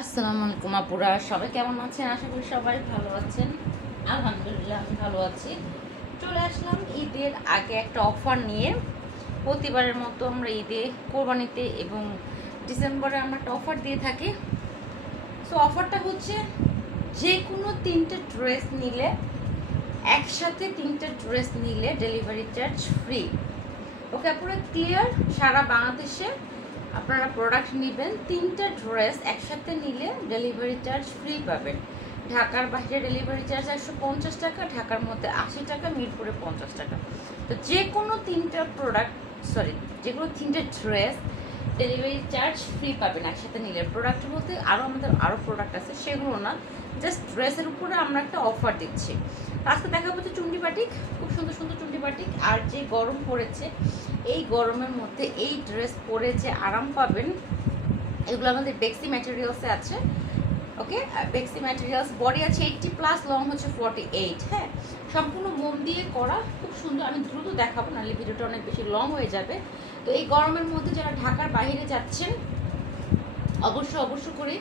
আসসালামু আলাইকুম আপুরা, সবাই কেমন আছেন? আশা করি সবাই ভালো আছেন। আলহামদুলিল্লাহ আমি ভালো আছি। চলে আসলাম ঈদের আগে একটা অফার নিয়ে। প্রতিবারের মতো আমরা ঈদে, কোরবানিতে এবং ডিসেম্বরে আমরা একটা অফার দিয়ে থাকি। সো অফারটা হচ্ছে যে কোনো তিনটে ড্রেস নিলে, একসাথে তিনটে ড্রেস নিলে ডেলিভারি চার্জ ফ্রি। ওকে আপুরা, ক্লিয়ার? সারা বাংলাদেশে আপনারা প্রোডাক্ট নেবেন, তিনটা ড্রেস একসাথে নিলে ডেলিভারি চার্জ ফ্রি পাবেন। ঢাকার বাইরে ডেলিভারি চার্জ 150 টাকা, ঢাকার মধ্যে 80 টাকা, মিরপুরে 50 টাকা। তো যে কোনো তিনটা প্রোডাক্ট, যে কোনো তিনটে ড্রেস ডেলিভারি চার্জ ফ্রি পাবেন একসাথে নিলে। প্রোডাক্ট বলতে আমাদের আরও প্রোডাক্ট আছে, সেগুলো না, জাস্ট ড্রেসের উপরে আমরা একটা অফার দিচ্ছি। আজকে দেখা হচ্ছে চুন্ডি বাটিক, খুব সুন্দর সুন্দর চুন্ডি বাটিক। আর যে গরম পড়েছে, এই গরমের মধ্যে এই ড্রেস পরে যে আরাম পাবেন, এগুলো আমাদের বেক্সি ম্যাটেরিয়ালসে আছে। ওকে, বেক্সি ম্যাটেরিয়ালস, বডি আছে 80+, লং হচ্ছে 48। হ্যাঁ, সম্পূর্ণ মোম দিয়ে করা, খুব সুন্দর। আমি দ্রুত দেখাবো, নাহলে ভিডিওটা অনেক বেশি লং হয়ে যাবে। তো এই গরমের মধ্যে যারা ঢাকার বাইরে যাচ্ছেন, অবশ্য করে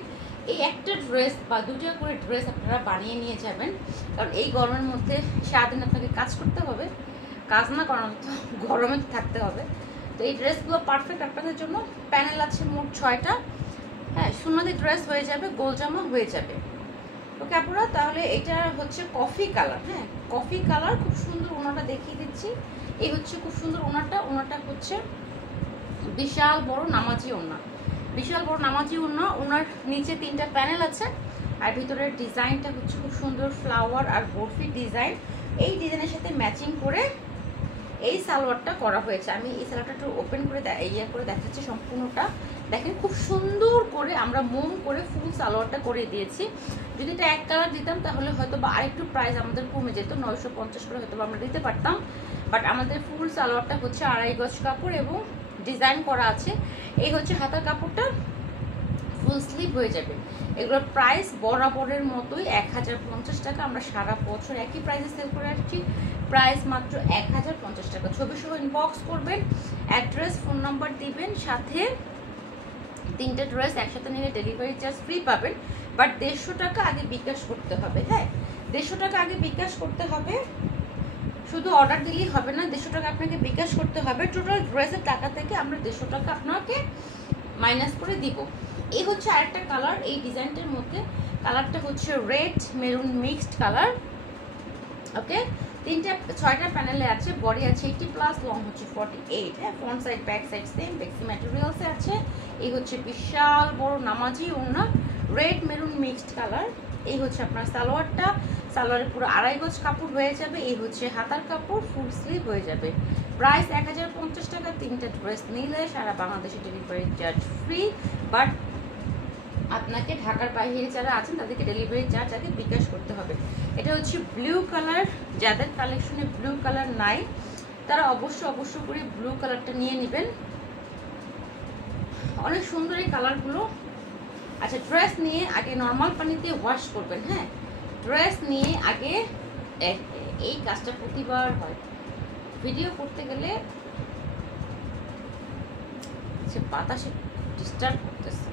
এই একটা ড্রেস বা দুটো করে ড্রেস আপনারা বানিয়ে নিয়ে যাবেন। কারণ এই গরমের মধ্যে সারাদিন আপনাকে কাজ করতে হবে, কাজ না করানো তো গরমে থাকতে হবে। তো এই ড্রেসগুলো পারফেক্ট আপনাদের জন্য। প্যানেল আছে মোট 6টা। হ্যাঁ, সুন্নতি ড্রেস হয়ে যাবে, গোল জামা হয়ে যাবে। ওকে আপুরা, তাহলে এটা হচ্ছে কফি কালার। হ্যাঁ, কফি কালার, খুব সুন্দর। ওনাটা দেখিয়ে দিচ্ছি। এই হচ্ছে খুব সুন্দর ওনাটা হচ্ছে বিশাল বড় নামাজি ওনা, বিশাল বড় নামাজি ওনা। ওনার নিচে 3টা প্যানেল আছে, আর ভিতরের ডিজাইনটা হচ্ছে খুব সুন্দর ফ্লাওয়ার আর বরফি ডিজাইন। এই ডিজাইনের সাথে ম্যাচিং করে এই সালোয়ারটা করা হয়েছে। আমি এই সালোয়ারটা একটু ওপেন করে করে দেখাচ্ছি সম্পূর্ণটা। দেখেন খুব সুন্দর করে আমরা মোম করে ফুল সালোয়ারটা করে দিয়েছি। যদি এটা এক কালার দিতাম তাহলে হয়তো বা আরেকটু প্রাইস আমাদের কমে যেত, 950 করে হয়তো আমরা দিতে পারতাম। বাট আমাদের ফুল সালোয়ারটা হচ্ছে 2.5 গজ কাপড় এবং ডিজাইন করা আছে। এই হচ্ছে হাতার কাপড়টা, ফুল স্লিভ হয়ে যাবে। এগুলোর প্রাইস বরাবরের মতোই 1050 টাকা। আমরা সারা বছর একই প্রাইসে সেল করে আসছি, প্রাইস মাত্র 1050 টাকা। ছবি সহ ইনবক্স করবেন, অ্যাড্রেস, ফোন নাম্বার দিবেন, সাথে তিনটে ড্রেস একসাথে নিলে ডেলিভারি চার্জ ফ্রি পাবেন। বাট 150 টাকা আগে বিকাশ করতে হবে। হ্যাঁ, 150 টাকা আগে বিকাশ করতে হবে। শুধু অর্ডার দিলেই হবে না, 150 টাকা আপনাকে বিকাশ করতে হবে। টোটাল ড্রেসের টাকা থেকে আমরা 150 টাকা আপনাকে মাইনাস করে দিব। এই হচ্ছে আরেকটা কালার এই ডিজাইনটার মধ্যে। কালারটা হচ্ছে রেড মেরুন মিক্সড কালার। ওকে, 6টা প্যানেলে আছে, বডি আছে 80+, লং হচ্ছে 48। হ্যাঁ, front side back side same, বেক্সি ম্যাটেরিয়ালসে আছে। এই হচ্ছে বিশাল বড় নামাজি ওড়না, রেড মেরুন মিক্সড কালার। এই হচ্ছে আপনার সালোয়ারটা, সালোয়ারের পুরো 2.5 গজ কাপড় হয়ে যাবে। এই হচ্ছে হাতার কাপড়, ফুল স্লিভ হয়ে যাবে। প্রাইস 1050 টাকা। তিনটা ড্রেস নিলে সারা বাংলাদেশে ডেলিভারি চার্জ ফ্রি। বাট আপনাকে ঢাকার বাইরে যারা আছেন তাদেরকে ডেলিভারি চার্জ আগে বিকাশ করতে হবে। এটা হচ্ছে ব্লু কালার। যাদের কালেকশনে ব্লু কালার নাই তারা অবশ্য করে ব্লু কালারটা নিয়ে নেবেন। অনেক সুন্দর এই কালারগুলো। আচ্ছা, ড্রেস নিয়ে আগে নর্মাল পানিতে ওয়াশ করবেন। হ্যাঁ, ড্রেস নিয়ে আগে, এই কাজটা প্রতিবার হয়, ভিডিও করতে গেলে বাতাসে ডিস্টার্ব করতেছে।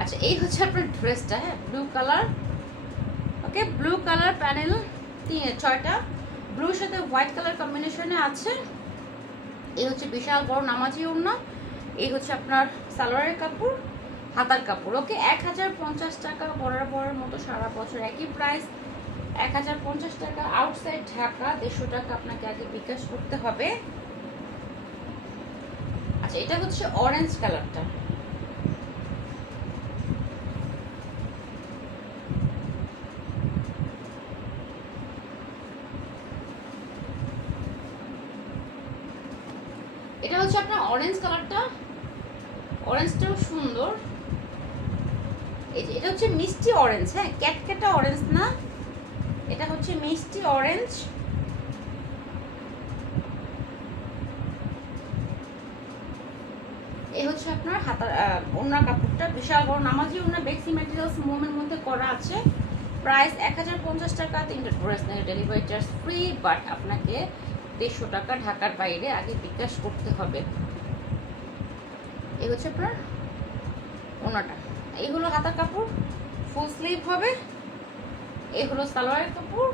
আচ্ছা, এই হচ্ছে আপনার ড্রেসটা। হ্যাঁ, ব্লু কালার। ওকে, ব্লু কালার প্যানেল 6টা, ব্লুর সাথে হোয়াইট কালার কম্বিনেশনে আছে। এই হচ্ছে বিশাল বড় নামাজি ওড়না। এই হচ্ছে আপনার সালোয়ারের কাপড়, হাতার কাপড়। ওকে, 1050 টাকা। বরাবরের মতো সারা বছর একই প্রাইস, 1050 টাকা। আউটসাইড ঢাকা 150 টাকা আপনাকে আগে বিকাশ করতে হবে। আচ্ছা, এটা হচ্ছে অরেঞ্জ কালারটা। এটা হচ্ছে আপনার অরেঞ্জ কালারটা, অরেঞ্জটাও সুন্দর। এটা হচ্ছে মিষ্টি অরেঞ্জ। হ্যাঁ, ক্যাটক্যাটা অরেঞ্জ না, এটা হচ্ছে মিষ্টি অরেঞ্জ। এই হচ্ছে আপনার হাতার ওড়না কাপড়টা, বিশাল বড় নামাজি ওড়না, বেক্সি ম্যাটেরিয়ালস মোমের মধ্যে করা আছে। প্রাইস 1050 টাকা। তিনটা ড্রেস নিয়ে ডেলিভারি চার্জ ফ্রি। বাট আপনাকে 150 টাকা ঢাকার বাইরে আগে বিকাশ করতে হবে। এই হচ্ছে আপনার ওনাটা, এই হলো হাতার কাপড়, ফুল স্লিভ হবে। এই হলো সালোয়ারের কাপড়,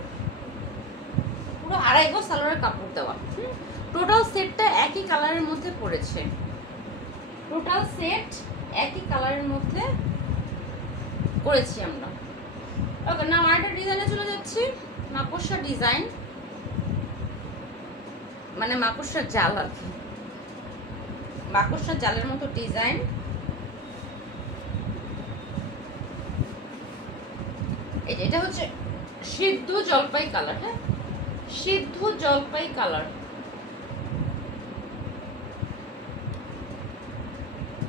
পুরো 2.5 গজ সালোয়ারের কাপড় দেওয়া। টোটাল সেটটা একই কালারের মধ্যে পড়েছে, টোটাল সেট একই কালারের মধ্যে করেছি আমরা। ওকে, না আরেকটা ডিজাইনে চলে যাচ্ছি, মাকড়সা ডিজাইন, মানে মাকড়সা জাল আর কি, মাকড়সা জালের মতো ডিজাইন। এই যে এটা হচ্ছে সিদ্ধ জলপাই কালার, হ্যাঁ সিদ্ধ জলপাই কালার।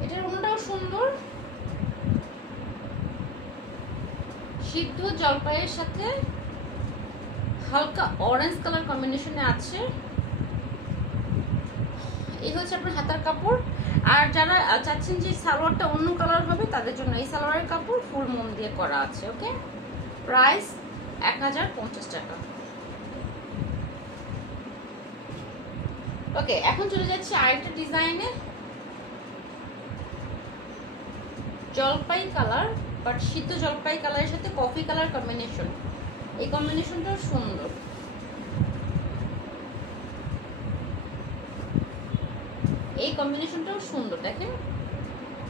এটার অন্যটাও সুন্দর, সিদ্ধ জলপাইয়ের সাথে হালকা অরেঞ্জ কালার কম্বিনেশনে আছে। এই হচ্ছে আপনার হাতার কাপড়। আর যারা চাচ্ছেন যে সালোয়ারটা অন্য কালার হবে তাদের জন্য এই সালোয়ারের কাপড় ফুল মোম দিয়ে করা আছে। ওকে, প্রাইস 1050 টাকা। ওকে, এখন চলে যাচ্ছি আরেকটা ডিজাইনে, জলপাই কালার বাট সিদ্ধ জলপাই কালারের সাথে কফি কালার কম্বিনেশন। এই কম্বিনেশনটাও সুন্দর। এই কম্বিনেশনটাও সুন্দর, দেখেন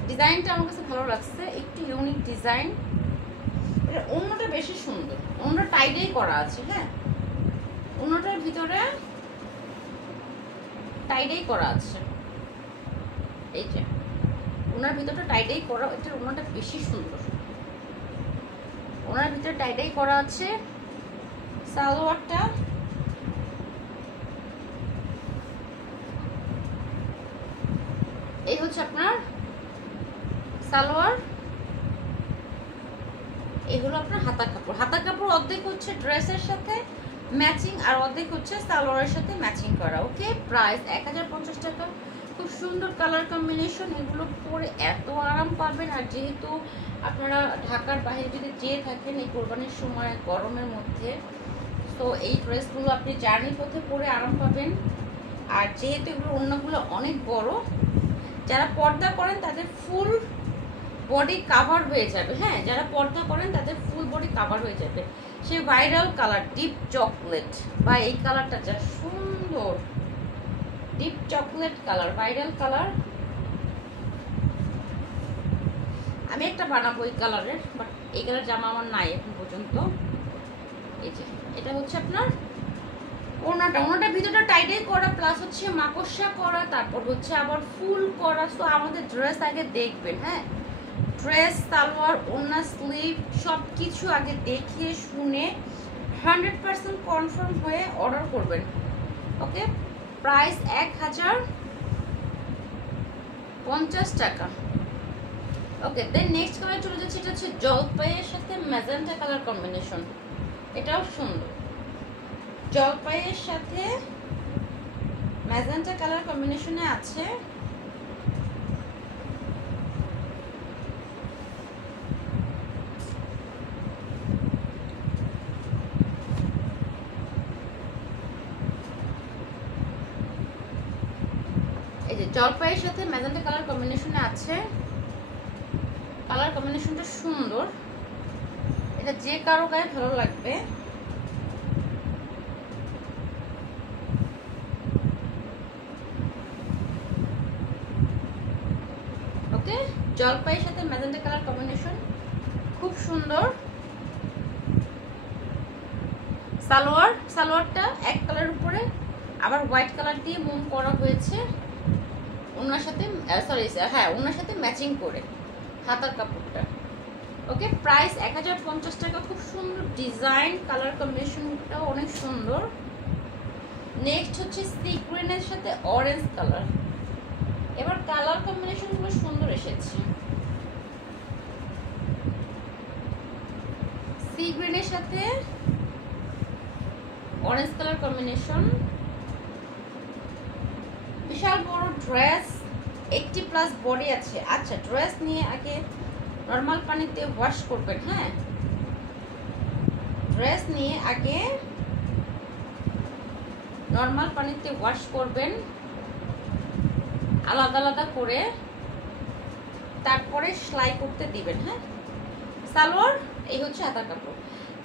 ডিজাইনটা আমার কাছে ভালো লাগছে, একটু ইউনিক ডিজাইন। এটা অন্যটা বেশি সুন্দর, অন্য টাইডেই করা আছে, হ্যাঁ অন্যটার ভিতরে টাইডেই করা আছে। এই যে ওনার ভিতরটা টাইডেই করা, এটার ওনাটা বেশি সুন্দর, ওনার ভিতরে টাইডেই করা আছে। সালোয়ারটা এই হচ্ছে আপনার সালোয়ার, এই হলো আপনার হাতা কাপড়। হাতা কাপড় অর্ধেক হচ্ছে ড্রেসের সাথে ম্যাচিং আর অর্ধেক হচ্ছে সালোয়ারের সাথে ম্যাচিং করা। ওকে, প্রাইস 1050 টাকা। খুব সুন্দর কালার কম্বিনেশন, এগুলো পরে এত আরাম পাবেন। আর যেহেতু আপনারা ঢাকার বাইরে যদি যেয়ে থাকেন এই কোরবানির সময় গরমের মধ্যে, তো এই ড্রেসগুলো আপনি জার্নি পথে পরে আরাম পাবেন। আর যেহেতু এগুলো অন্যগুলো অনেক বড়, যারা পর্দা করেন তাদের ফুল বডি কাভার হয়ে যাবে, হ্যাঁ যারা পর্দা করেন তাদের ফুল বডি কাভার হয়ে যাবে। সেই ভাইরাল কালার ডিপ চকলেট, বা এই কালারটা যা সুন্দর, deep chocolate colour, viral colour. আমি একটা বানাবো এই কালারের, বাট এই কালার জামা আমার নাই এখন পর্যন্ত। এই যে এটা হচ্ছে আপনার ওনাটা, ওনাটার ভিতরটা টাইটাই করা, প্লাস হচ্ছে মাকড়সা করা, তারপর হচ্ছে আবার ফুল করা। তো আমাদের ড্রেস আগে দেখবেন, হ্যাঁ ড্রেস সালোয়ার ওনা স্লিভ সব কিছু আগে দেখে শুনে 100% কনফার্ম হয়ে অর্ডার করবেন। ওকে, প্রাইস 1050 টাকা। ওকে, দেন নেক্সট কালার চলে যাচ্ছে, এটা হচ্ছে জলপাইয়ের সাথে ম্যাজেন্টা কালার কম্বিনেশন। এটাও সুন্দর, জলপাইয়ের সাথে ম্যাজেন্টা কালার কম্বিনেশনে আছে। এই যে জলপাইয়ের সাথে ম্যাজেন্টা কালার কম্বিনেশনে আছে, কালার কম্বিনেশনটা সুন্দর, এটা যে কারো গায়ে ভালো লাগবে। ওকে, জলপাইয়ের সাথে ম্যাজেন্টা কালার কম্বিনেশন খুব সুন্দর। সালোয়ার, সালোয়ারটা এক কালার উপরে আবার হোয়াইট কালার দিয়ে মোম করা হয়েছে, ওনার সাথে সরি হ্যাঁ ওনার সাথে ম্যাচিং করে হাতার কাপড়টা। ওকে, প্রাইস 1050 টাকা। খুব সুন্দর ডিজাইন, কালার কম্বিনেশনটাও অনেক সুন্দর। নেক্সট হচ্ছে সি গ্রিনের সাথে অরেঞ্জ কালার। এবার কালার কম্বিনেশনগুলো সুন্দর এসেছে। সি গ্রিনের সাথে অরেঞ্জ কালার কম্বিনেশন, বিশাল বড় ড্রেস, 80+ বডি আছে। আচ্ছা, ড্রেস নিয়ে আগে নর্মাল পানিতে ওয়াশ করবেন, হ্যাঁ ড্রেস নিয়ে আগে নর্মাল পানিতে ওয়াশ করবেন আলাদা আলাদা করে, তারপরে সেলাই করতে দিবেন। হ্যাঁ, সালোয়ার এই হচ্ছে হাতার কাপড়।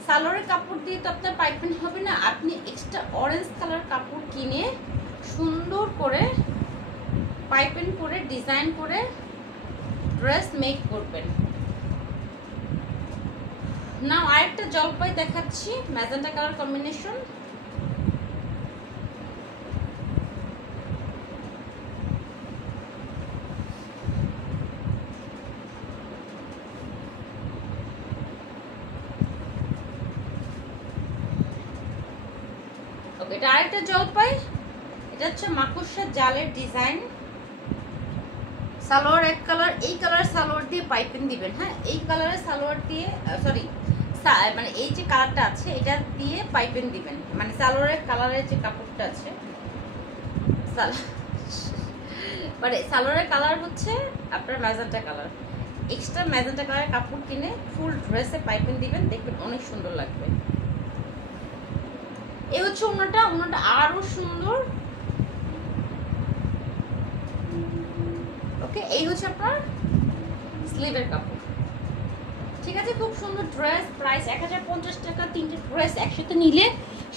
সালোয়ারের কাপড় দিয়ে তো আপনার পাইপিং হবে না, আপনি এক্সট্রা অরেঞ্জ কালার কাপড় কিনে সুন্দর করে পাইপিং করে ডিজাইন করে ড্রেস মেক করবেন। নাও আরেকটা জলপাই দেখাচ্ছি, ম্যাজেন্টা কালার কম্বিনেশন। এটা আরেকটা জলপাই, এটা হচ্ছে মাকড়সার জালের ডিজাইন। সালোয়ার এক কালার, এই কালার সালোয়ার দিয়ে পাইপিং দিবেন। হ্যাঁ, এই কালারের সালোয়ার দিয়ে সরি মানে এই যে কালারটা আছে এটা দিয়ে পাইপিং দিবেন, মানে সালোয়ারের কালারের যে কাপড়টা আছে মানে সালোয়ারের কালার হচ্ছে আপনার ম্যাজেন্টা কালার, এক্সট্রা ম্যাজেন্টা কালারের কাপড় কিনে ফুল ড্রেসে পাইপিং দিবেন, দেখবেন অনেক সুন্দর লাগবে। এই হচ্ছে ওনাটা, ওনাটা আরো সুন্দর। ওকে, এই হচ্ছে আপনার স্লিভের কাপড়। ঠিক আছে, খুব সুন্দর ড্রেস। প্রাইস 1050 টাকা। 3টে ড্রেস একসাথে নিলে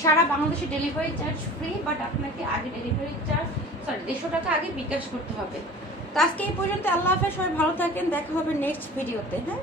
সারা বাংলাদেশে ডেলিভারি চার্জ ফ্রি, বাট আপনাকে আগে ডেলিভারি চার্জ 150 টাকা আগে বিকাশ করতে হবে। তো আজকে এই পর্যন্ত, আল্লাহ হাফেজ, সবাই ভালো থাকেন, দেখা হবে নেক্সট ভিডিওতে। হ্যাঁ।